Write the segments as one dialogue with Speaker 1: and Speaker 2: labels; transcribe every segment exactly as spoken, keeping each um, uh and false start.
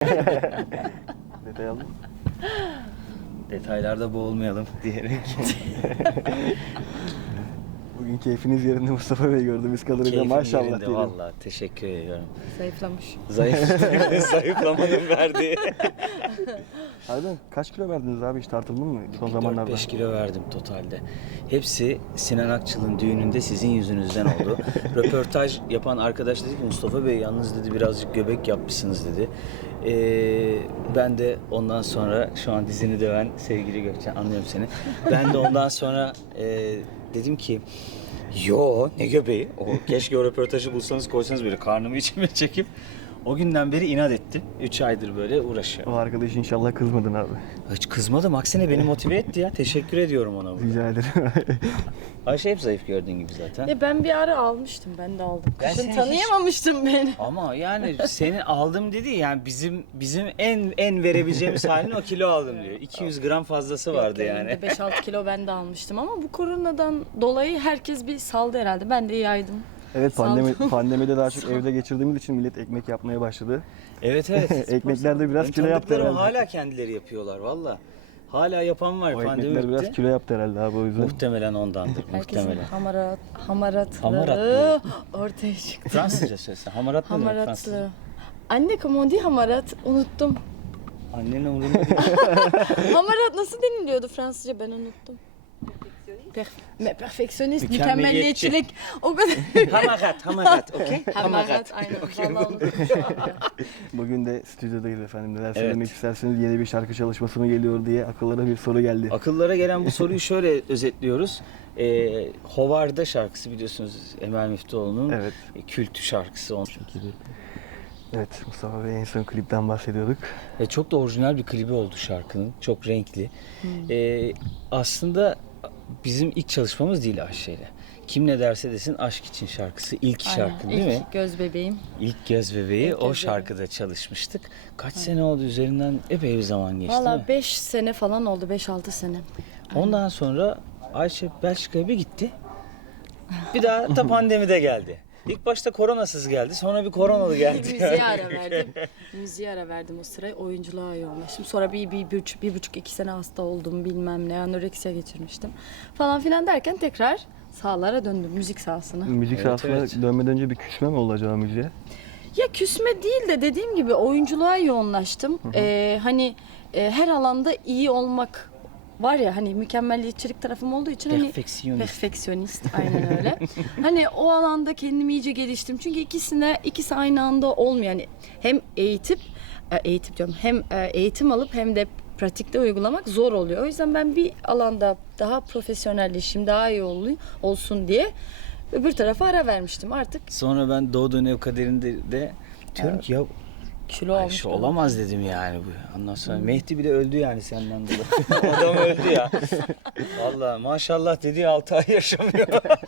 Speaker 1: Detay aldın.
Speaker 2: Detaylarda boğulmayalım diyerek.
Speaker 1: Bugün keyfiniz yerinde Mustafa Bey gördüğümüz kadarıyla
Speaker 2: Keyfim
Speaker 1: maşallah
Speaker 2: yerinde
Speaker 1: diyelim.
Speaker 2: valla. Teşekkür ediyorum.
Speaker 3: Zayıflamış.
Speaker 2: Zayıf, zayıflamanın verdiği.
Speaker 1: Harbiden kaç kilo verdiniz abi, hiç tartıldın mı son zamanlarda?
Speaker 2: dört beş kilo verdim totalde. Hepsi Sinan Akçıl'ın düğününde sizin yüzünüzden oldu. Röportaj yapan arkadaş dedi ki Mustafa Bey yalnız dedi birazcık göbek yapmışsınız dedi. Ee, ben de ondan sonra şu an dizini döven sevgili Gökçen, anlıyorum seni. Ben de ondan sonra e, dedim ki yo ne göbeği? O, keşke o röportajı bulsanız koysanız böyle karnımı içime çekip. O günden beri inat ettim. üç aydır böyle uğraşıyorum.
Speaker 1: O arkadaş inşallah kızmadın abi.
Speaker 2: Hiç kızmadım. Aksine beni motive etti ya. Teşekkür ediyorum ona burada.
Speaker 1: Rica ederim.
Speaker 2: Ayşe hep zayıf gördüğün gibi zaten.
Speaker 3: Ya ben bir ara almıştım, ben de aldım.
Speaker 2: Ben
Speaker 3: Kışın
Speaker 2: seni
Speaker 3: tanıyamamıştım beni.
Speaker 2: Ama yani seni aldım dedi yani bizim bizim en en verebileceğimiz halin o kilo aldım diyor. iki yüz gram fazlası vardı yani.
Speaker 3: beş altı kilo ben de almıştım ama bu koronadan dolayı herkes bir saldı herhalde. Ben de yaydım.
Speaker 1: Evet, pandemi,
Speaker 3: Saldım.
Speaker 1: pandemide daha çok evde geçirdiğimiz için millet ekmek yapmaya başladı.
Speaker 2: Evet evet.
Speaker 1: Ekmekler de biraz
Speaker 2: Benim
Speaker 1: kilo yaptı
Speaker 2: tanıdıklarım
Speaker 1: herhalde.
Speaker 2: hala kendileri yapıyorlar valla. Hala yapan var
Speaker 1: O
Speaker 2: pandemi
Speaker 1: ekmekler biraz
Speaker 2: bitti.
Speaker 1: kilo yaptı herhalde abi, o yüzden.
Speaker 2: Muhtemelen ondandır
Speaker 3: Herkesin
Speaker 2: muhtemelen.
Speaker 3: hamarat, hamaratlığı
Speaker 2: Hamaratlığı.
Speaker 3: ortaya çıktı.
Speaker 2: Fransızca söylesen. Hamarat ne demek Fransızca?
Speaker 3: Hamaratlığı. Anne comment dit hamarat? Unuttum.
Speaker 2: Annenin umurunda değil.
Speaker 3: Hamarat nasıl deniliyordu Fransızca, ben unuttum. Perf perfeksiyonist,
Speaker 2: Mükemmeliyetçi.
Speaker 3: mükemmelliyetçilik. O kadar.
Speaker 2: Hamarat, hamarat, okey?
Speaker 3: Hamarat, aynen. Vallahi unuttum şu an.
Speaker 1: Bugün de stüdyodayız efendim. Neler
Speaker 2: Evet.
Speaker 1: söylemek isterseniz, yeni bir şarkı çalışması mı geliyor diye akıllara bir soru geldi.
Speaker 2: Akıllara gelen bu soruyu şöyle özetliyoruz. Ee, Hovarda şarkısı biliyorsunuz Emel Müftüoğlu'nun
Speaker 1: Evet.
Speaker 2: kült şarkısı. Onun.
Speaker 1: Evet, Mustafa Bey en son klipten bahsediyorduk.
Speaker 2: Ve çok da orijinal bir klibi oldu şarkının. Çok renkli. Ee, aslında bizim ilk çalışmamız değil Ayşe'yle. Kim ne derse desin aşk için şarkısı. İlk şarkı değil
Speaker 3: İlk
Speaker 2: mi?
Speaker 3: göz bebeğim.
Speaker 2: İlk Göz Bebeği
Speaker 3: İlk
Speaker 2: o
Speaker 3: Göz
Speaker 2: şarkıda çalışmıştık. Kaç sene oldu üzerinden epey bir zaman geçti değil
Speaker 3: Valla
Speaker 2: mi?
Speaker 3: beş sene falan oldu, beş altı sene.
Speaker 2: Ondan sonra Ayşe Belçika'ya bir gitti. Bir daha da pandemide geldi. İlk başta koronasız geldi, sonra bir koronalı geldi.
Speaker 3: Müziğe ara verdim. Müziğe ara verdim o sırayı. Oyunculuğa yoğunlaştım. Sonra bir, bir, bir, bir, bir buçuk, iki sene hasta oldum, bilmem ne, anoreksiya geçirmiştim. Falan filan derken tekrar sahalara döndüm, müzik sahasına.
Speaker 1: Müzik
Speaker 2: Evet,
Speaker 1: sahasına
Speaker 2: evet.
Speaker 1: dönmeden önce bir küsme mi oldu acaba müziğe?
Speaker 3: Ya küsme değil de dediğim gibi oyunculuğa yoğunlaştım. Ee, hani e, her alanda iyi olmak var ya, hani mükemmelliyetçilik tarafım olduğu için hani
Speaker 2: Perfeksiyonist.
Speaker 3: perfeksiyonist, aynen öyle. Hani o alanda kendimi iyice geliştim. Çünkü ikisine ikisi aynı anda olmuyor. Yani hem eğitip e, eğitip diyorum hem e, eğitim alıp hem de pratikte uygulamak zor oluyor. O yüzden ben bir alanda daha profesyonelleşeyim, daha iyi olayım, olsun diye öbür tarafa ara vermiştim artık.
Speaker 2: Sonra ben Doğduğun Ev Kaderinde de diyorum ki ya
Speaker 3: Kilo olmuş.
Speaker 2: Ayşe olamaz dedim yani bu. Ondan sonra Mehdi bile öldü yani senden dolayı. Adam öldü ya. Vallahi maşallah dediği altı ay yaşamıyor.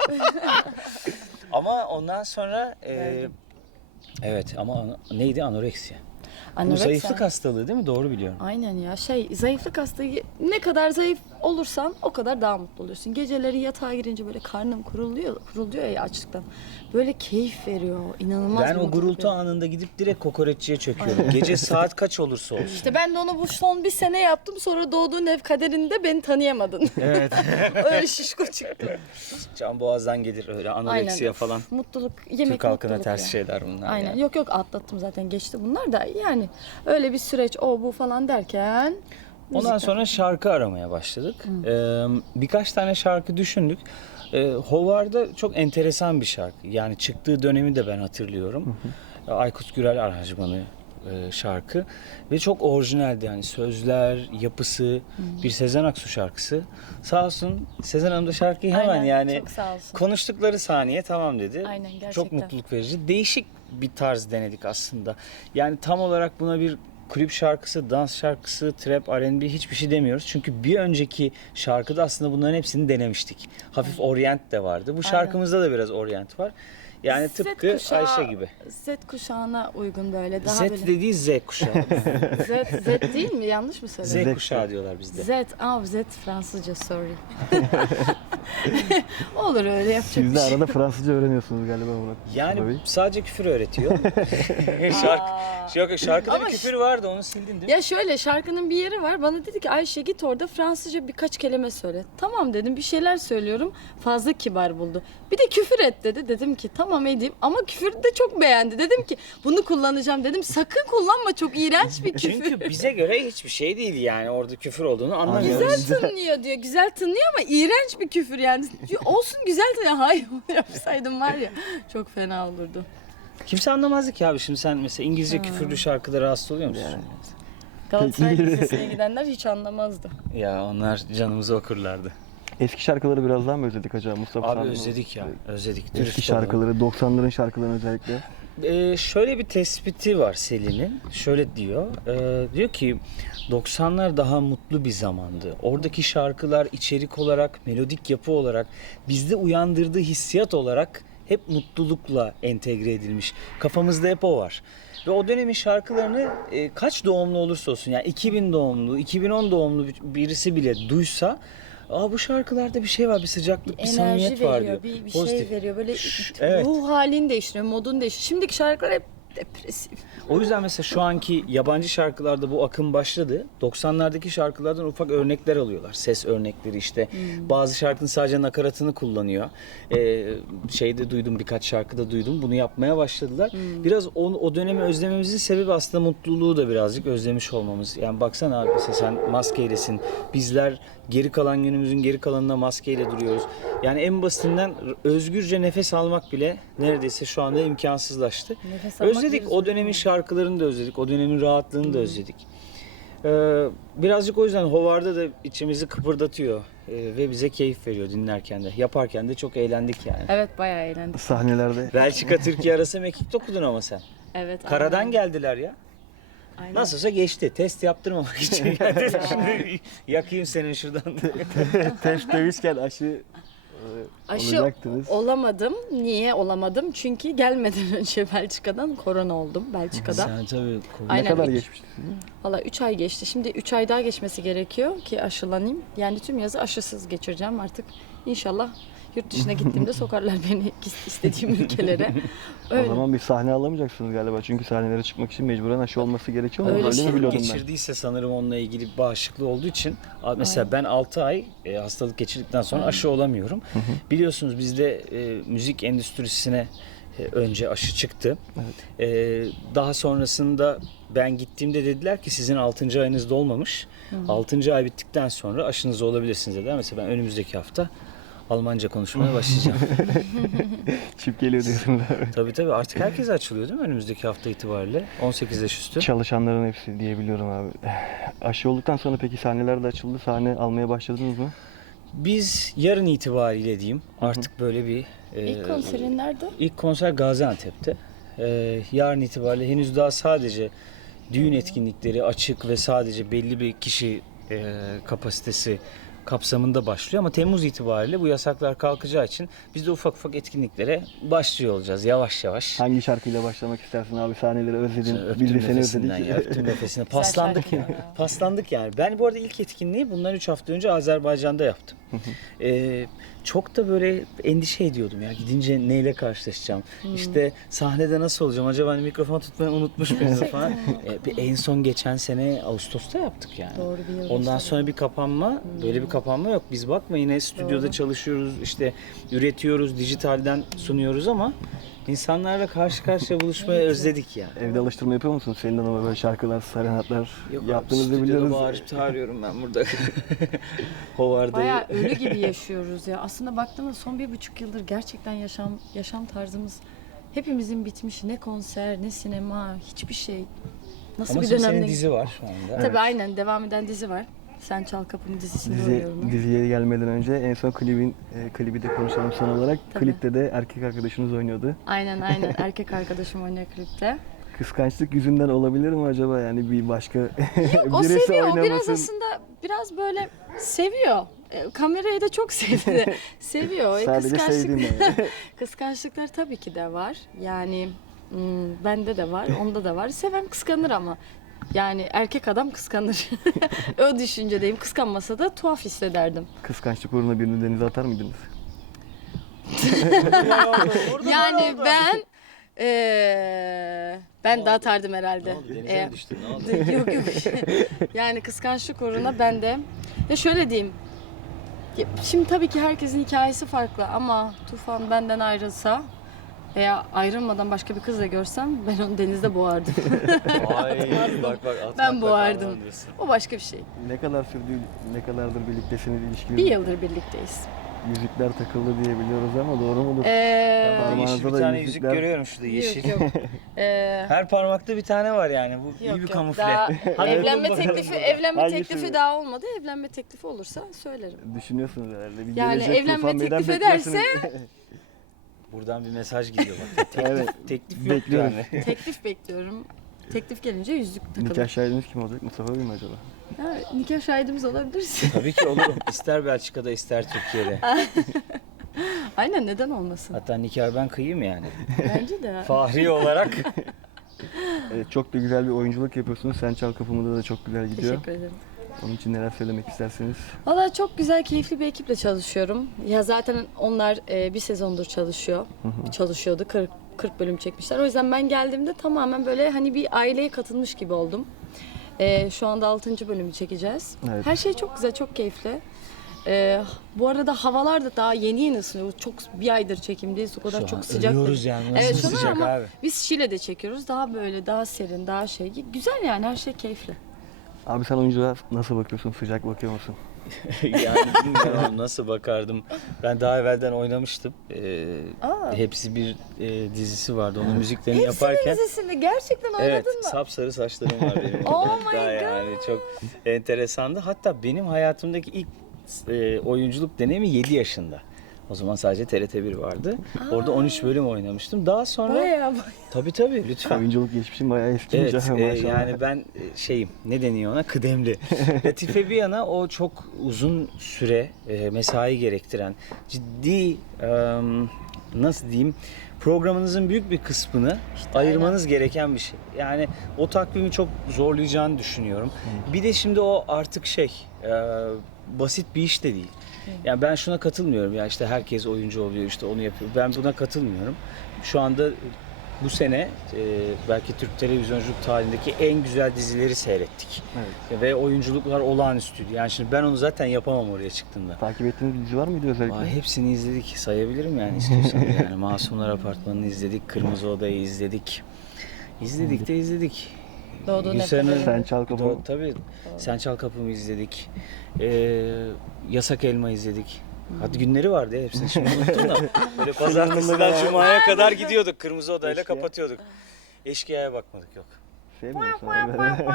Speaker 2: Ama ondan sonra e, evet ama ana- neydi anoreksiya. Bu
Speaker 3: Anoreksiya.
Speaker 2: zayıflık hastalığı değil mi? Doğru biliyorum.
Speaker 3: Aynen ya, şey, zayıflık hastalığı, ne kadar zayıf olursan o kadar daha mutlu oluyorsun. Geceleri yatağa girince böyle karnım kuruluyor, kuruluyor ya açlıktan. Böyle keyif veriyor, inanılmaz
Speaker 2: Ben
Speaker 3: bir
Speaker 2: o
Speaker 3: mutluluk
Speaker 2: gurultu
Speaker 3: veriyor.
Speaker 2: anında gidip direkt kokoreççiye çöküyorum. Gece saat kaç olursa olsun.
Speaker 3: İşte ben de onu bu son bir sene yaptım, sonra Doğduğun Ev Kaderinde beni tanıyamadın.
Speaker 2: Evet.
Speaker 3: Öyle şişko çıktı.
Speaker 2: Can boğazdan gelir öyle anoreksiya falan.
Speaker 3: Mutluluk, yemek
Speaker 2: Türk halkına
Speaker 3: mutluluk
Speaker 2: ters
Speaker 3: ya.
Speaker 2: şeyler bunlar.
Speaker 3: Aynen.
Speaker 2: yani.
Speaker 3: Yok yok, atlattım zaten, geçti bunlar da, yani öyle bir süreç, o bu falan derken
Speaker 2: Ondan
Speaker 3: müzikten.
Speaker 2: sonra şarkı aramaya başladık. Ee, birkaç tane şarkı düşündük. Ee, Hovarda çok enteresan bir şarkı. Yani çıktığı dönemi de ben hatırlıyorum. Aykut Gürel aranjmanı e, şarkı ve çok orijinaldi yani sözler, yapısı, bir Sezen Aksu şarkısı. Sağ olsun Sezen Hanım da şarkıyı hemen
Speaker 3: Aynen,
Speaker 2: yani
Speaker 3: çok sağ olsun.
Speaker 2: konuştukları saniye tamam dedi.
Speaker 3: Aynen, gerçekten.
Speaker 2: Çok mutluluk verici. Değişik bir tarz denedik aslında. Yani tam olarak buna bir klip şarkısı, dans şarkısı, trap, R and B hiçbir şey demiyoruz. Çünkü bir önceki şarkıda aslında bunların hepsini denemiştik. Hafif oryant de vardı. Bu şarkımızda da biraz oryant var. Yani
Speaker 3: Z
Speaker 2: tıpkı
Speaker 3: kuşağı-
Speaker 2: Ayşe gibi.
Speaker 3: Z kuşağına uygun böyle daha
Speaker 2: Z
Speaker 3: böyle.
Speaker 2: dediği Z kuşağı.
Speaker 3: Z, Z değil mi? Yanlış mı söyledim?
Speaker 2: Z kuşağı diyorlar bizde.
Speaker 3: Z, ah Z Fransızca sorry. Olur öyle yapacak
Speaker 1: Siz
Speaker 3: bir
Speaker 1: de
Speaker 3: şey.
Speaker 1: arada Fransızca öğreniyorsunuz galiba Murat.
Speaker 2: Yani
Speaker 1: Tabii.
Speaker 2: sadece küfür öğretiyor. Şarkı, yok, şarkıda
Speaker 3: Ama
Speaker 2: bir küfür vardı, onu sildin değil mi?
Speaker 3: Ya şöyle şarkının bir yeri var. Bana dedi ki Ayşe git orada Fransızca birkaç kelime söyle. Tamam dedim bir şeyler söylüyorum. Fazla kibar buldu. Bir de küfür et dedi. Dedim ki tamam edeyim ama küfürü de çok beğendi. Dedim ki bunu kullanacağım dedim. Sakın kullanma çok iğrenç bir küfür.
Speaker 2: Çünkü bize göre hiçbir şey değil yani, orada küfür olduğunu anlamıyoruz.
Speaker 3: Güzel tınlıyor diyor. Güzel tınlıyor ama iğrenç bir küfür yani. Diyor, olsun güzel tınlıyor. Hayır onu yapsaydım var ya çok fena olurdu.
Speaker 2: Kimse anlamazdı ki abi. Şimdi sen mesela İngilizce küfürlü şarkıda rahatsız oluyor musun?
Speaker 3: Galatasaray
Speaker 1: Peki.
Speaker 3: Lisesi'ne gidenler hiç anlamazdı.
Speaker 2: Ya onlar canımızı okurlardı.
Speaker 1: Eski şarkıları biraz daha mı özledik acaba Mustafa
Speaker 2: Abi
Speaker 1: Sandal?
Speaker 2: özledik ya, özledik.
Speaker 1: Eski
Speaker 2: Dürüst olalım.
Speaker 1: şarkıları, doksanların şarkılarını özellikle.
Speaker 2: Ee, şöyle bir tespiti var Selin'in. Şöyle diyor. Ee, diyor ki doksanlar daha mutlu bir zamandı. Oradaki şarkılar içerik olarak, melodik yapı olarak bizde uyandırdığı hissiyat olarak hep mutlulukla entegre edilmiş. Kafamızda hep o var. Ve o dönemin şarkılarını e, kaç doğumlu olursa olsun, yani iki bin doğumlu, iki bin on doğumlu birisi bile duysa, aa bu şarkılarda bir şey var, bir sıcaklık, bir,
Speaker 3: Enerji
Speaker 2: samimiyet var
Speaker 3: veriyor,
Speaker 2: diyor.
Speaker 3: bir, bir
Speaker 2: Pozitif.
Speaker 3: şey veriyor. Böyle
Speaker 2: Şş, evet.
Speaker 3: ruh halini değiştiriyor, modunu değiştiriyor. Şimdiki şarkılar hep depresif.
Speaker 2: O yüzden mesela şu anki yabancı şarkılarda bu akım başladı. doksanlardaki şarkılardan ufak örnekler alıyorlar. Ses örnekleri işte.
Speaker 3: Hmm.
Speaker 2: Bazı şarkının sadece nakaratını kullanıyor. Ee, şeyde duydum, birkaç şarkıda duydum. Bunu yapmaya başladılar.
Speaker 3: Hmm.
Speaker 2: Biraz o, o dönemi özlememizin sebebi aslında mutluluğu da birazcık özlemiş olmamız. Yani baksana abi, mesela sen maskeylesin. Bizler geri kalan günümüzün geri kalanında maskeyle duruyoruz. Yani en basitinden özgürce nefes almak bile neredeyse şu anda imkansızlaştı.
Speaker 3: Nefes almak
Speaker 2: Özledik,
Speaker 3: bir
Speaker 2: o dönemin şarkılarını da özledik, o dönemin rahatlığını da özledik. Ee, birazcık o yüzden Hovarda da içimizi kıpırdatıyor ee, ve bize keyif veriyor dinlerken de. Yaparken de çok eğlendik yani.
Speaker 3: Evet bayağı eğlendik.
Speaker 1: Sahnelerde.
Speaker 2: Belçika Türkiye arası mekikte okudun ama sen.
Speaker 3: Evet.
Speaker 2: Karadan
Speaker 3: aynen.
Speaker 2: geldiler ya.
Speaker 3: Aynen.
Speaker 2: Nasılsa geçti. Test yaptırmamak için geldi. Şimdi yakayım senin şuradan.
Speaker 1: Test demişken aşı e,
Speaker 3: Aşı
Speaker 1: olacaktınız.
Speaker 3: olamadım. Niye olamadım? Çünkü gelmeden önce Belçika'dan korona oldum Belçika'da.
Speaker 2: Sen tabii.
Speaker 3: Aynen.
Speaker 1: Ne kadar
Speaker 3: ilk-
Speaker 1: geçmişti sizin?
Speaker 3: Valla üç ay geçti. Şimdi üç ay daha geçmesi gerekiyor ki aşılanayım. Yani tüm yazı aşısız geçireceğim artık. İnşallah yurt dışına gittiğimde sokarlar beni istediğim ülkelere.
Speaker 1: O
Speaker 3: Öyle.
Speaker 1: zaman bir sahne alamayacaksınız galiba. Çünkü sahnelere çıkmak için mecburen aşı olması gerekiyor.
Speaker 3: Öyle
Speaker 1: Öyle,
Speaker 3: şey
Speaker 1: mi
Speaker 3: mi
Speaker 1: biliyordum ben?
Speaker 2: Geçirdiyse sanırım onunla ilgili bir bağışıklığı olduğu için, mesela ben altı ay e, hastalık geçirdikten sonra aşı olamıyorum. Biliyorsunuz bizde e, müzik endüstrisine e, önce aşı çıktı. E, daha sonrasında ben gittiğimde dediler ki sizin altıncı ayınız dolmamış. altıncı ay bittikten sonra aşınız olabilirsiniz dediler. Mesela ben önümüzdeki hafta Almanca konuşmaya başlayacağım.
Speaker 1: Çip geliyor diyorsunuz abi.
Speaker 2: Tabii tabii, artık herkese açılıyor değil mi önümüzdeki hafta itibariyle? on sekiz yaş üstü.
Speaker 1: Çalışanların hepsi diyebiliyorum abi. Aşı olduktan sonra peki sahneler de açıldı. Sahne almaya başladınız mı?
Speaker 2: Biz yarın itibariyle diyeyim artık böyle bir... e,
Speaker 3: İlk konserin nerede?
Speaker 2: İlk konser Gaziantep'te. Ee, yarın itibariyle henüz daha sadece düğün etkinlikleri açık ve sadece belli bir kişi e, kapasitesi kapsamında başlıyor ama Temmuz itibariyle bu yasaklar kalkacağı için biz de ufak ufak etkinliklere başlıyor olacağız yavaş yavaş.
Speaker 1: Hangi şarkıyla başlamak istersin abi? Sahneleri özledin.
Speaker 2: Öptüm
Speaker 1: Biz de seni
Speaker 2: nefesinden
Speaker 1: özledik.
Speaker 2: ya, öptüm nefesine. Paslandık
Speaker 3: şarkı
Speaker 2: ya.
Speaker 3: ya.
Speaker 2: Paslandık yani. Ben bu arada ilk etkinliği bundan üç hafta önce Azerbaycan'da yaptım. Ee, çok da böyle endişe ediyordum ya, gidince neyle karşılaşacağım? İşte sahnede nasıl olacağım? Acaba hani mikrofon tutmayı unutmuş muyum falan. Ee, bir en son geçen sene Ağustos'ta yaptık yani.
Speaker 3: Doğru bir yıl
Speaker 2: Ondan
Speaker 3: geçti.
Speaker 2: sonra bir kapanma, böyle bir kapanma yok. Biz bakma yine stüdyoda
Speaker 3: Doğru.
Speaker 2: çalışıyoruz, işte üretiyoruz, dijitalden sunuyoruz ama insanlarla karşı karşıya buluşmayı özledik yani.
Speaker 1: Evde alıştırma yapıyor musun? Selin Hanım'a böyle şarkılar, serenatlar
Speaker 2: Yok abi,
Speaker 1: yaptığınızı
Speaker 2: stüdyoda
Speaker 1: biliyoruz.
Speaker 2: bağırıp çağırıyorum ben burada. Hovarda'yı.
Speaker 3: Bayağı ölü gibi yaşıyoruz ya. Aslında baktığımda son bir buçuk yıldır gerçekten yaşam yaşam tarzımız hepimizin bitmiş. Ne konser, ne sinema, hiçbir şey. Nasıl
Speaker 2: Ama
Speaker 3: bir
Speaker 2: şimdi
Speaker 3: dönemde?
Speaker 2: senin dizi var şu anda.
Speaker 3: Tabii aynen devam eden dizi var. Sen Çal Kapımı dizisinde
Speaker 1: Dizi,
Speaker 3: oynuyorum. ben.
Speaker 1: diziye gelmeden önce en son klibin e, klibi de konuşalım son olarak.
Speaker 3: Tabii.
Speaker 1: Klipte de erkek arkadaşınız oynuyordu.
Speaker 3: Aynen aynen erkek arkadaşım oynuyor klipte.
Speaker 1: Kıskançlık yüzünden olabilir mi acaba? Yani bir başka
Speaker 3: Yok o
Speaker 1: birisi
Speaker 3: seviyor. O biraz
Speaker 1: oynamasın.
Speaker 3: aslında biraz böyle seviyor. e, kamerayı da çok sevdi. Seviyor. E,
Speaker 1: Sadece
Speaker 3: kıskançlık-
Speaker 1: sevdiğim yani.
Speaker 3: Kıskançlıklar tabii ki de var. Yani hmm, bende de var, onda da var. Seven kıskanır ama. Yani erkek adam kıskanır. O düşüncedeyim. Kıskanmasa da tuhaf hissederdim.
Speaker 1: Kıskançlık uğruna birini denize atar mıydınız?
Speaker 3: Yani ben eee, ben de atardım herhalde.
Speaker 2: Ne oldu? Denize
Speaker 3: Eğer-
Speaker 2: mi düştün? Ne oldu?
Speaker 3: yok yok. Yani kıskançlık uğruna ben de. Ya şöyle diyeyim. Ya şimdi tabii ki herkesin hikayesi farklı ama Tufan benden ayrılsa veya ayrılmadan başka bir kızla görsem ben onu denizde boğardım.
Speaker 2: Ay bak bak atmak
Speaker 3: Ben boğardım.
Speaker 2: falan diyorsun.
Speaker 3: O başka bir şey.
Speaker 1: Ne kadar sürdü, ne kadardır birliktesiniz, ilişkiniz?
Speaker 3: Bir yıldır birlikteyiz.
Speaker 1: Yüzükler takıldı diye biliyoruz ama doğru mudur?
Speaker 3: Ee,
Speaker 2: Aa, yeşil bir
Speaker 1: Parmağınızda da
Speaker 2: tane yüzük
Speaker 1: yüzükler-
Speaker 2: görüyorum şurada yeşil.
Speaker 3: yok yok. Ee,
Speaker 2: Her parmakta bir tane var yani. Bu iyi
Speaker 3: Yok,
Speaker 2: bir
Speaker 3: yok.
Speaker 2: kamufle.
Speaker 3: Daha
Speaker 2: Hadi
Speaker 3: evlenme
Speaker 2: bulun bakalım
Speaker 3: teklifi
Speaker 2: burada.
Speaker 3: evlenme
Speaker 1: Hangisi?
Speaker 3: teklifi daha olmadı. Evlenme teklifi olursa söylerim.
Speaker 1: Düşünüyorsunuz herhalde. Bir
Speaker 3: Yani
Speaker 1: gelecek
Speaker 3: evlenme
Speaker 1: Tufan Bey'den
Speaker 3: teklif
Speaker 1: bekliyorsunuz.
Speaker 2: Buradan bir mesaj gidiyor bak. Teklif,
Speaker 1: Evet.
Speaker 2: teklif yok
Speaker 1: Bekliyoruz.
Speaker 2: yani.
Speaker 3: Teklif bekliyorum. Teklif gelince yüzük takılır.
Speaker 1: Nikah şahidiniz kim olacak? Mustafa Bey mi acaba?
Speaker 3: Ha, nikah şahidimiz olabilirsin.
Speaker 2: Tabii ki olurum. İster Belçika'da ister Türkiye'de.
Speaker 3: Aynen, neden olmasın?
Speaker 2: Hatta nikah ben kıyayım yani.
Speaker 3: Bence de.
Speaker 2: Fahri olarak.
Speaker 1: Evet, çok da güzel bir oyunculuk yapıyorsunuz. Sen Çal Kapımı'da da çok güzel gidiyor.
Speaker 3: Teşekkür ederim.
Speaker 1: Onun için neler söylemek isterseniz?
Speaker 3: Valla çok güzel, keyifli bir ekiple çalışıyorum. Ya zaten onlar e, bir sezondur çalışıyor. Çalışıyordu. kırk, kırk bölüm çekmişler. O yüzden ben geldiğimde tamamen böyle hani bir aileye katılmış gibi oldum. E, şu anda altıncı bölümü çekeceğiz.
Speaker 1: Evet.
Speaker 3: Her şey çok güzel, çok keyifli. E, bu arada havalar da daha yeni yeni ısınıyor. Çok bir aydır çekimdeyiz. O kadar
Speaker 2: Şu an
Speaker 3: çok sıcak.
Speaker 2: ölüyoruz yani. Nasıl
Speaker 3: Evet, şu an
Speaker 2: sıcak
Speaker 3: ama
Speaker 2: abi.
Speaker 3: biz Şile'de çekiyoruz. Daha böyle, daha serin, daha şey. Güzel yani, her şey keyifli.
Speaker 1: Abi sen oyunculuğa nasıl bakıyorsun? Sıcak bakıyor musun?
Speaker 2: Yani bilmiyorum nasıl bakardım. Ben daha evvelden oynamıştım. Ee,
Speaker 3: Aa.
Speaker 2: hepsi bir e, dizisi vardı. Onun müziklerini yaparken.
Speaker 3: Dizisinde gerçekten oynadın
Speaker 2: Evet,
Speaker 3: mı?
Speaker 2: sapsarı saçlarım var benim.
Speaker 3: Oh
Speaker 2: Hatta
Speaker 3: my God.
Speaker 2: yani çok enteresandı. Hatta benim hayatımdaki ilk e, oyunculuk deneyimi yedi yaşında. O zaman sadece T R T bir vardı. Orada on üç bölüm oynamıştım. Daha sonra
Speaker 3: Bayağı bayağı.
Speaker 2: tabii tabii lütfen.
Speaker 1: Oyunculuk geçmişim bayağı eskimiş.
Speaker 2: Evet,
Speaker 1: ha,
Speaker 2: e,
Speaker 1: maşallah.
Speaker 2: yani ben e, şeyim, ne deniyor ona? Kıdemli. Latife bir yana o çok uzun süre e, mesai gerektiren, ciddi e, nasıl diyeyim, programınızın büyük bir kısmını ayırmanız gereken bir şey. Yani o takvimi çok zorlayacağını düşünüyorum. Bir de şimdi o artık şey, e, basit bir iş de değil. Yani ben şuna katılmıyorum ya, işte herkes oyuncu oluyor, işte onu yapıyor. Ben buna katılmıyorum. Şu anda bu sene e, belki Türk televizyonculuk tarihindeki en güzel dizileri seyrettik.
Speaker 1: Evet.
Speaker 2: Ve oyunculuklar olağanüstüydü. Yani şimdi ben onu zaten yapamam oraya çıktığımda.
Speaker 1: Takip ettiğiniz bir dizi var mıydı özellikle?
Speaker 2: Aa, hepsini izledik. Sayabilirim yani istiyorsanız. Yani Masumlar Apartmanı'nı izledik. Kırmızı Oda'yı izledik. İzledik de izledik.
Speaker 3: Doğduğun
Speaker 2: Gülşen'in-
Speaker 3: nefes.
Speaker 1: Sen Çal Kapımı.
Speaker 2: Do- tabii. Sen Çal Kapımı izledik. Ee, Yasak Elma izledik. Hadi günleri vardı ya, hepsini şimdi unuttum da. Böyle pazartesiden cumaya kadar gidiyorduk. Kırmızı Oda'yla
Speaker 1: Eşkıya.
Speaker 2: kapatıyorduk. Eşkıya'ya bakmadık, yok.
Speaker 1: Sevmiyorsun abi.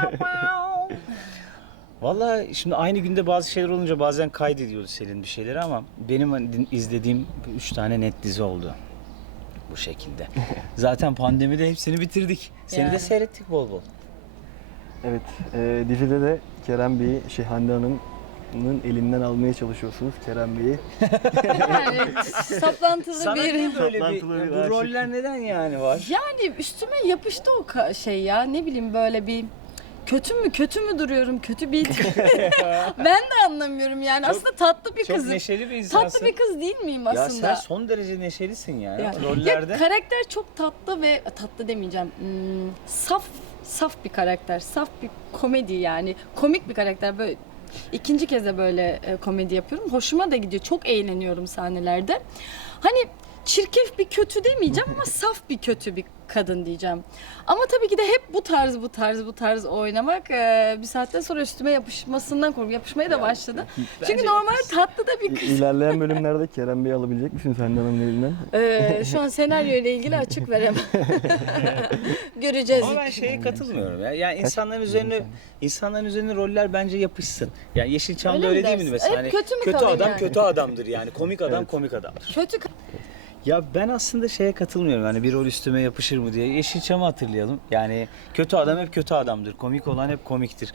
Speaker 2: Vallahi şimdi aynı günde bazı şeyler olunca bazen kaydediyordu Selin bir şeyleri ama benim hani izlediğim üç tane net dizi oldu. Bu şekilde. Zaten pandemide hepsini bitirdik. Seni de
Speaker 3: Yani.
Speaker 2: seyrettik bol bol.
Speaker 1: Evet, e, dizide de Kerem Bey'i, şey Hande Hanım'ın elinden almaya çalışıyorsunuz Kerem Bey'i.
Speaker 3: Yani saplantılı
Speaker 2: Sana
Speaker 3: bir...
Speaker 2: niye böyle bir,
Speaker 1: Saplantılı bir
Speaker 2: bu
Speaker 1: aşık.
Speaker 2: roller neden yani var?
Speaker 3: Yani üstüme yapıştı o ka- şey ya, ne bileyim, böyle bir kötü mü kötü mü duruyorum, kötü bir ben de anlamıyorum yani.
Speaker 2: Çok-
Speaker 3: aslında tatlı bir
Speaker 2: Çok
Speaker 3: kızım.
Speaker 2: neşeli bir insansın.
Speaker 3: Tatlı bir kız değil miyim
Speaker 2: Ya
Speaker 3: aslında?
Speaker 2: sen son derece neşelisin yani,
Speaker 3: Ya,
Speaker 2: rollerde.
Speaker 3: ya karakter çok tatlı ve tatlı demeyeceğim. Hmm, saf saf bir karakter. Saf bir komedi yani. Komik bir karakter, böyle ikinci kez de böyle e, komedi yapıyorum. Hoşuma da gidiyor. Çok eğleniyorum sahnelerde. Hani çirkef bir kötü demeyeceğim ama saf bir kötü bir kadın diyeceğim. Ama tabii ki de hep bu tarz bu tarz bu tarz oynamak e, bir saatten sonra üstüme yapışmasından korkuyorum. Yapışmaya da başladı. Çünkü
Speaker 2: bence
Speaker 3: normal tatlı da bir
Speaker 1: İ-
Speaker 3: kız.
Speaker 1: İlerleyen bölümlerde Kerem Bey'i alabilecek misiniz Hande Hanım'ın elinden?
Speaker 3: Ee, şu an senaryo ile ilgili açık veremem. Göreceğiz.
Speaker 2: Ama ben şeye katılmıyorum ya. Yani insanların üzerine insanların üzerine roller bence yapışsın. Yani Yeşilçam'da
Speaker 3: Öyle
Speaker 2: öyle,
Speaker 3: mi
Speaker 2: değil miydi
Speaker 3: dersin?
Speaker 2: mesela?
Speaker 3: Hep
Speaker 2: Hani
Speaker 3: kötü mü
Speaker 2: kötü
Speaker 3: kalayım
Speaker 2: adam
Speaker 3: yani?
Speaker 2: kötü adamdır yani. Komik adam
Speaker 1: Evet.
Speaker 2: komik adamdır.
Speaker 3: Kötü
Speaker 2: Ya ben aslında şeye katılmıyorum. Hani bir rol üstüme yapışır mı diye. Yeşilçam'ı hatırlayalım. Yani kötü adam hep kötü adamdır. Komik olan hep komiktir.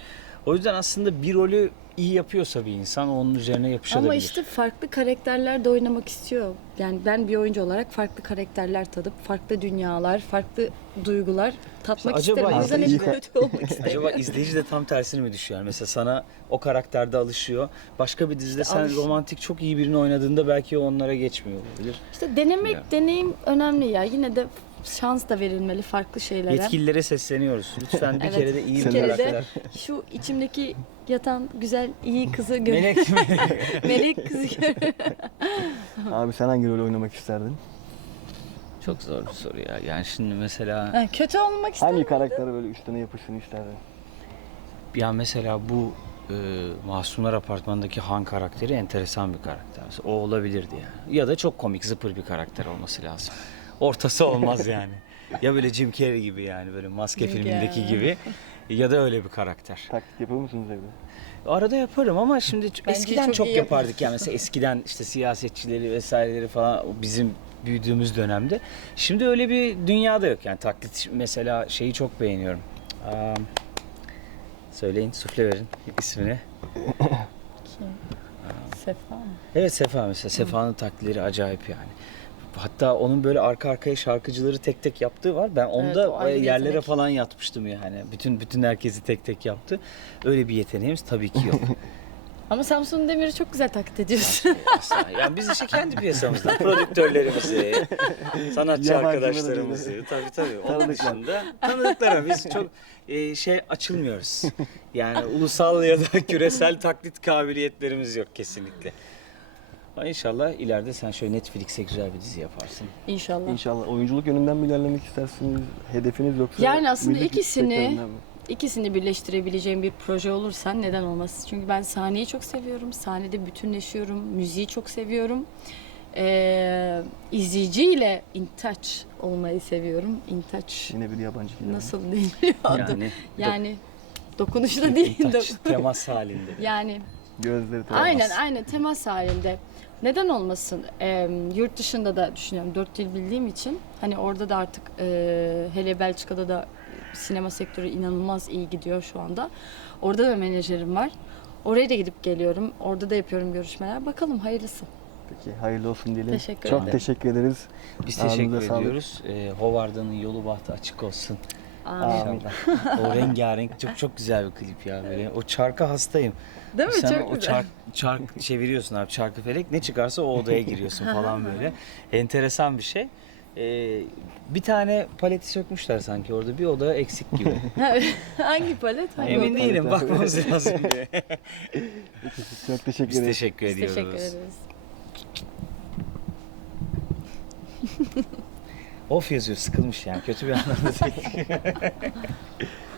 Speaker 2: O yüzden aslında bir rolü iyi yapıyorsa bir insan onun üzerine yapışabilir.
Speaker 3: Ama işte farklı karakterlerde oynamak istiyor. Yani ben bir oyuncu olarak farklı karakterler tadıp, farklı dünyalar, farklı duygular tatmak
Speaker 2: İşte acaba
Speaker 3: isterim. O yüzden hep
Speaker 1: izleyici-
Speaker 3: kötü olmak isterim.
Speaker 2: Acaba izleyici de tam tersini mi düşüyor? Yani mesela sana o karakterde alışıyor. Başka bir dizide
Speaker 3: İşte
Speaker 2: sen
Speaker 3: alışıyor.
Speaker 2: romantik çok iyi birini oynadığında belki onlara geçmiyor olabilir.
Speaker 3: İşte denemek,
Speaker 2: Ya.
Speaker 3: deneyim önemli ya. Yine de şans da verilmeli farklı şeylere.
Speaker 2: Yetkililere sesleniyoruz. Lütfen bir
Speaker 3: Evet,
Speaker 2: kere de iyi
Speaker 3: bir
Speaker 2: bir
Speaker 3: kere de
Speaker 2: karakter.
Speaker 3: şu içimdeki yatan güzel, iyi kızı gör.
Speaker 2: Melek mi?
Speaker 3: Melek kızı gör.
Speaker 1: Abi sen hangi rolü oynamak isterdin?
Speaker 2: Çok zor bir soru ya. Yani şimdi mesela
Speaker 3: Ha, kötü olmak ister
Speaker 1: Hangi
Speaker 3: miydin?
Speaker 1: karakter böyle üstüne yapışsın isterdin?
Speaker 2: ya mesela bu e, Masumlar Apartmanı'ndaki Han karakteri enteresan bir karakter. O olabilirdi yani. Ya da çok komik, zıpır bir karakter olması lazım. Ortası olmaz yani. Ya böyle Jim Carrey gibi yani böyle Maske
Speaker 3: Jim
Speaker 2: filmindeki
Speaker 3: Carrey.
Speaker 2: gibi ya da öyle bir karakter.
Speaker 1: Taklit yapıyor musunuz evde?
Speaker 2: Arada yaparım ama şimdi ç-
Speaker 3: Bence
Speaker 2: eskiden
Speaker 3: çok
Speaker 2: çok,
Speaker 3: iyi
Speaker 2: yapardık yani mesela eskiden işte siyasetçileri vesaireleri falan o bizim büyüdüğümüz dönemde. Şimdi öyle bir dünyada yok yani taklit mesela şeyi çok beğeniyorum. Aa, söyleyin, sufle verin ismini.
Speaker 3: Kim? Sefa mı?
Speaker 2: Evet Sefa mesela. Sefa'nın taklitleri acayip yani. Hatta onun böyle arka arkaya şarkıcıları tek tek yaptığı var. Ben onda
Speaker 3: Evet, o ayrı bir
Speaker 2: yerlere
Speaker 3: yetenek.
Speaker 2: falan yatmıştım yani. Bütün bütün herkesi tek tek yaptı. Öyle bir yeteneğimiz tabii ki yok.
Speaker 3: Ama Samsun Demir'i çok güzel taklit ediyorsun.
Speaker 2: Asla. Yani biz işte kendi piyasamızdan prodüktörlerimizi, sanatçı
Speaker 1: Yabancı
Speaker 2: arkadaşlarımızı tabii tabii. Onun
Speaker 1: Tanıdıklar.
Speaker 2: dışında tanıdıklara biz çok e, şey açılmıyoruz. Yani ulusal ya da küresel taklit kabiliyetlerimiz yok kesinlikle. Ama inşallah ileride sen şöyle Netflix'e güzel bir dizi yaparsın.
Speaker 3: İnşallah.
Speaker 1: İnşallah oyunculuk yönünden mi ilerlemek istersiniz? Hedefiniz yoksa
Speaker 3: Yani aslında
Speaker 1: müzik
Speaker 3: ikisini-
Speaker 1: sektöründen mi?
Speaker 3: İkisini birleştirebileceğim bir proje olursa neden olmasın? Çünkü ben sahneyi çok seviyorum. Sahnede bütünleşiyorum. Müziği çok seviyorum. Ee, izleyiciyle in touch olmayı seviyorum. In touch
Speaker 1: Yine bir yabancı kelime.
Speaker 3: nasıl deniliyor? adı?
Speaker 2: Yani,
Speaker 3: Yani dokunuşla
Speaker 2: do-
Speaker 3: değil.
Speaker 2: touch,
Speaker 3: dok-
Speaker 2: temas halinde.
Speaker 3: yani
Speaker 1: Gözleri temas.
Speaker 3: aynen aynen temas halinde. Neden olmasın? Ee, yurt dışında da düşünüyorum. Dört dil bildiğim için. Hani orada da artık e, hele Belçika'da da sinema sektörü inanılmaz iyi gidiyor şu anda. Orada da menajerim var. Oraya da gidip geliyorum. Orada da yapıyorum görüşmeler. Bakalım hayırlısı.
Speaker 1: Peki hayırlı olsun diyelim.
Speaker 3: Teşekkür
Speaker 1: Çok
Speaker 3: ederim.
Speaker 1: teşekkür ederiz.
Speaker 2: Biz
Speaker 1: Ağzınıza
Speaker 2: teşekkür
Speaker 1: sağlık.
Speaker 2: ediyoruz. Ee, Howard'ın yolu bahtı açık olsun.
Speaker 3: Amin.
Speaker 2: İnşallah. O rengarenk çok çok güzel bir klip ya böyle. O çarka hastayım.
Speaker 3: Değil mi?
Speaker 2: Sen
Speaker 3: Çok
Speaker 2: o
Speaker 3: güzel.
Speaker 2: çark, çark çeviriyorsun abi çarkı felek ne çıkarsa o odaya giriyorsun falan böyle. Enteresan bir şey. Ee, bir tane paleti sökmüşler sanki orada bir oda eksik gibi.
Speaker 3: Hangi palet? Hangi
Speaker 2: Emin
Speaker 3: oda?
Speaker 2: değilim
Speaker 1: palet abi.
Speaker 2: bakmamız lazım diye.
Speaker 1: Çok teşekkür
Speaker 2: Biz
Speaker 1: ederiz.
Speaker 2: teşekkür
Speaker 3: Biz
Speaker 2: ediyoruz.
Speaker 3: teşekkür ederiz.
Speaker 2: Of yazıyor sıkılmış yani kötü bir anlamda değil.